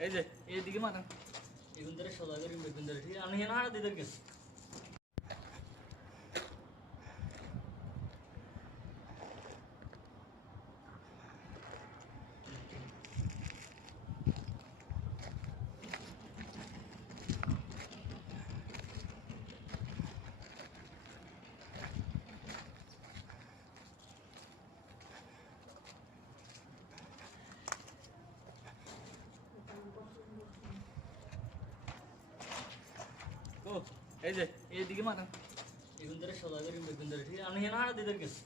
এই যে এইদিকে মাথা এগুন ধরে সোজা করে বেগুন ধরে ঠিক আমি না হারা দিদের গেছে ও এই যে এইদিকে মাথা এগুন ধরে সোজা করে বেগুন ধরে ঠিক আমি না হারা দিদের গেছে